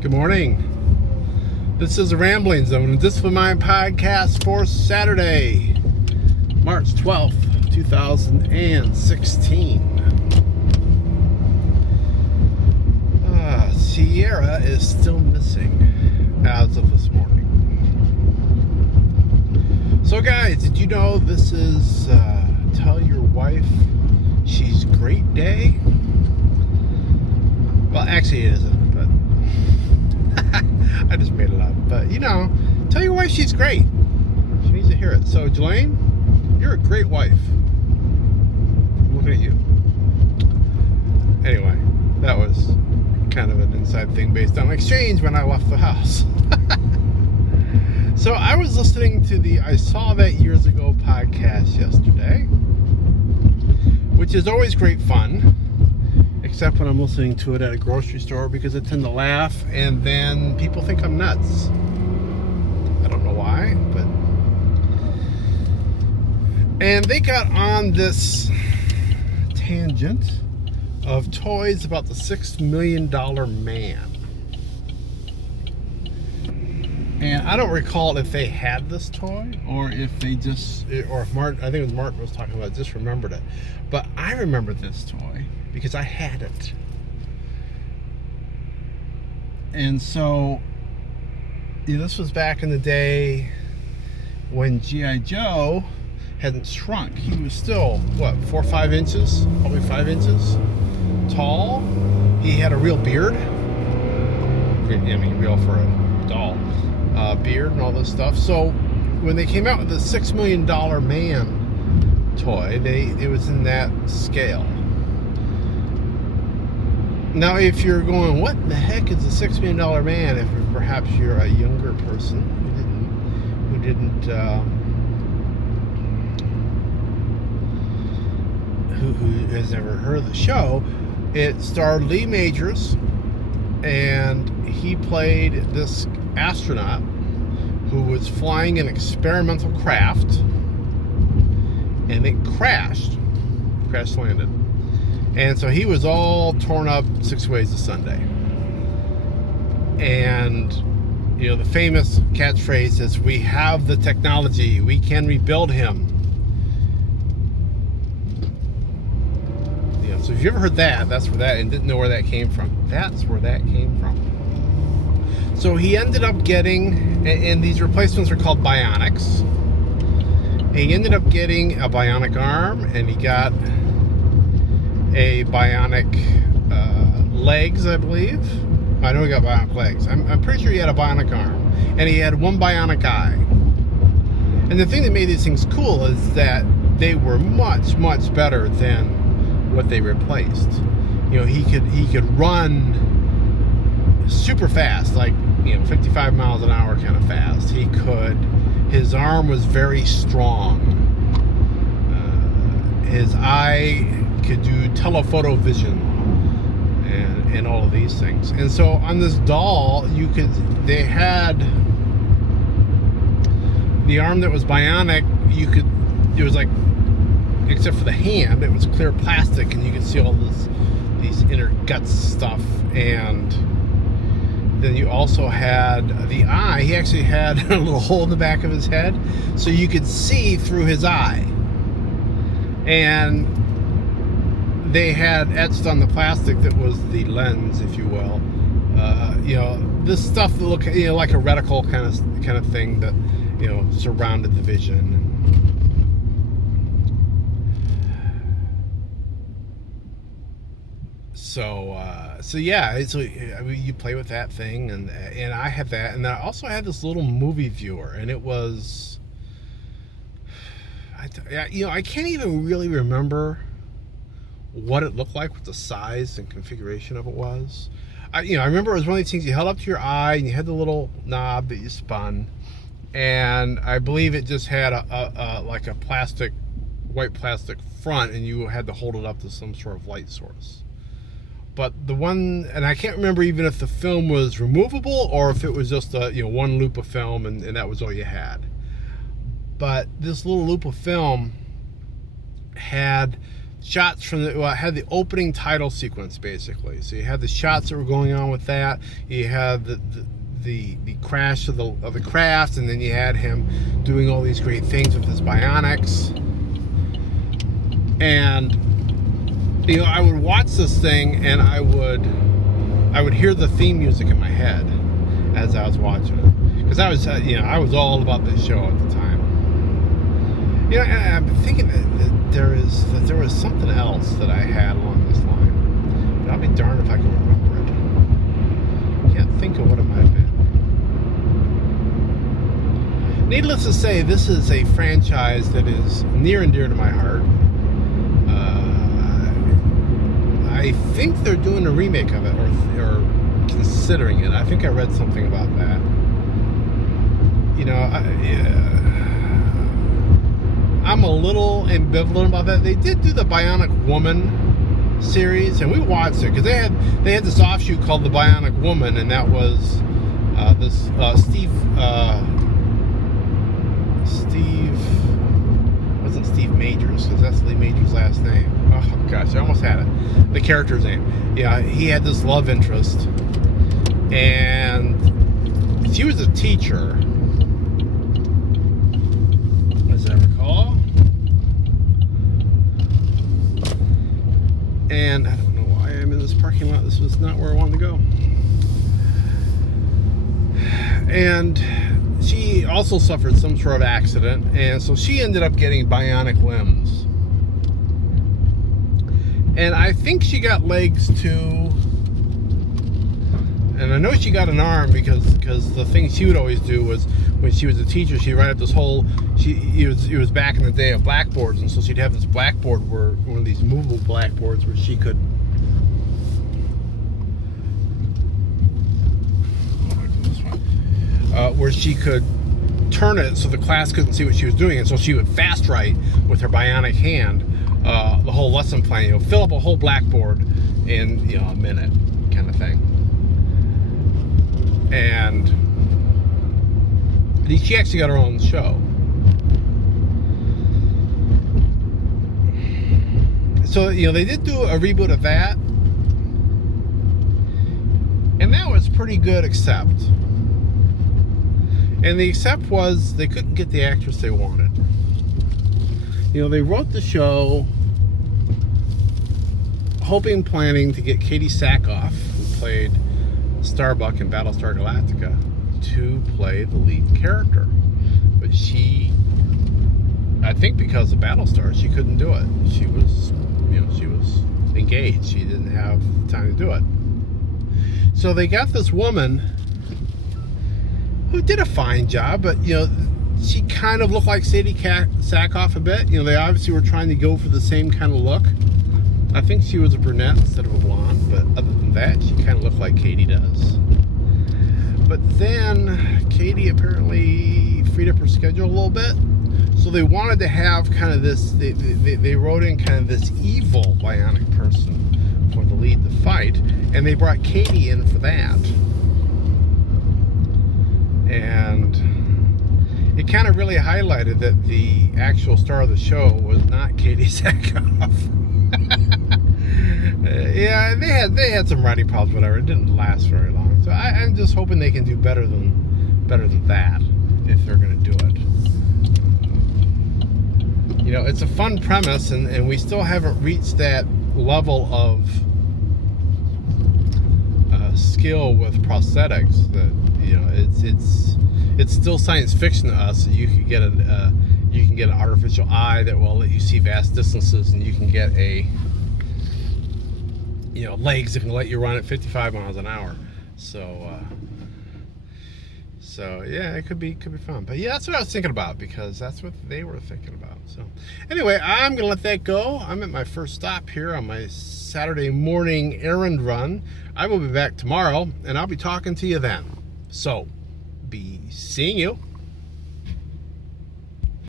Good morning. This is the Ramblings Zone, a Discipline Mind podcast for Saturday, March 12th, 2016. Sierra is still missing as of this morning. So guys, did you know this is Tell Your Wife She's Great Day? Well, actually it isn't. I just made it up. But, tell your wife she's great. She needs to hear it. So, Jelaine, you're a great wife. I'm looking at you. Anyway, that was kind of an inside thing based on exchange when I left the house. So, I was listening to the I Saw That Years Ago podcast yesterday, which is always great fun. Except when I'm listening to it at a grocery store, because I tend to laugh and then people think I'm nuts. I don't know why, but... And they got on this tangent of toys about the $6 Million Man. And I don't recall if they had this toy or if they just... Or if Martin, I think it was Martin was talking about, just remembered it. But I remember this toy because I had it. And so, this was back in the day when G.I. Joe hadn't shrunk. He was still, 4 or 5 inches? Probably 5 inches tall. He had a real beard. I mean, real for a doll. Beard and all this stuff. So, when they came out with the $6 Million Man toy, it was in that scale. Now, if you're going, what the heck is a $6 Million Man? If perhaps you're a younger person who has never heard of the show, it starred Lee Majors, and he played this astronaut who was flying an experimental craft, and it crash landed. And so he was all torn up 6 ways to Sunday. And, the famous catchphrase is, we have the technology, we can rebuild him. So if you ever heard that, that's where that, and didn't know where that came from, that's where that came from. So he ended up getting, and these replacements are called bionics. He ended up getting a bionic arm, and he got a bionic legs, I believe. I know he got bionic legs. I'm pretty sure he had a bionic arm. And he had one bionic eye. And the thing that made these things cool is that they were much, much better than what they replaced. He could run super fast, like 55 miles an hour kind of fast. His arm was very strong. His eye could do telephoto vision and all of these things. And so on this doll, they had the arm that was bionic. It was like, except for the hand, it was clear plastic, and you could see all these inner guts stuff. And then you also had the eye. He actually had a little hole in the back of his head, so you could see through his eye. And they had etched on the plastic that was the lens, if you will. This stuff that looked, like a reticle kind of thing that, surrounded the vision. So you play with that thing, and I have that, and then I also had this little movie viewer, and it was, I can't even really remember what it looked like, what the size and configuration of it was. I remember it was one of these things you held up to your eye, and you had the little knob that you spun, and I believe it just had a white plastic front, and you had to hold it up to some sort of light source. But the one, and I can't remember even if the film was removable or if it was just one loop of film and that was all you had. But this little loop of film had shots from had the opening title sequence, basically. So you had the shots that were going on with that. You had the crash of the craft, and then you had him doing all these great things with his bionics. And I would watch this thing, and I would hear the theme music in my head as I was watching it, because I was all about this show at the time. And I've been thinking that there was something else that I had along this line, but I'll be darned if I can remember it. Can't think of what it might have been. Needless to say, this is a franchise that is near and dear to my heart. I think they're doing a remake of it, or considering it. I think I read something about that. I'm a little ambivalent about that. They did do the Bionic Woman series, and we watched it because they had this offshoot called the Bionic Woman, and that was Steve wasn't Steve Majors, because that's Lee Majors' last name. Oh gosh, I almost had it. The character's name. Yeah, he had this love interest, and she was a teacher, as I recall. And I don't know why I'm in this parking lot. This was not where I wanted to go. And she also suffered some sort of accident, and so she ended up getting bionic limbs. And I think she got legs too. And I know she got an arm because the thing she would always do was, when she was a teacher, she'd write up this whole, it was back in the day of blackboards, and so she'd have this blackboard, where one of these movable blackboards where she could, turn it so the class couldn't see what she was doing, and so she would fast write with her bionic hand the whole lesson plan, fill up a whole blackboard in a minute, kind of thing. And she actually got her own show. So they did do a reboot of that, and that was pretty good, except was they couldn't get the actress they wanted. They wrote the show planning to get Katie Sackhoff, who played Starbuck in Battlestar Galactica, to play the lead character. But she, I think because of Battlestar, she couldn't do it. She was engaged. She didn't have time to do it. So they got this woman who did a fine job, but she kind of looked like Sadie Sackhoff a bit. They obviously were trying to go for the same kind of look. I think she was a brunette instead of a blonde, but other than that, she kind of looked like Katie does. But then Katie apparently freed up her schedule a little bit, so they wanted to have kind of this. They wrote in kind of this evil bionic person for the lead to fight, and they brought Katie in for that. And it kind of really highlighted that the actual star of the show was not Katie Sackhoff. Yeah, they had some writing problems, whatever. It didn't last very long. So I'm just hoping they can do better than that, if they're going to do it. It's a fun premise, and we still haven't reached that level of skill with prosthetics that it's still science fiction to us. You can get an artificial eye that will let you see vast distances, and you can get legs that can let you run at 55 miles an hour. So yeah, it could be fun. But yeah, that's what I was thinking about, because that's what they were thinking about. So anyway, I'm gonna let that go. I'm at my first stop here on my Saturday morning errand run. I will be back tomorrow, and I'll be talking to you then. So be seeing you.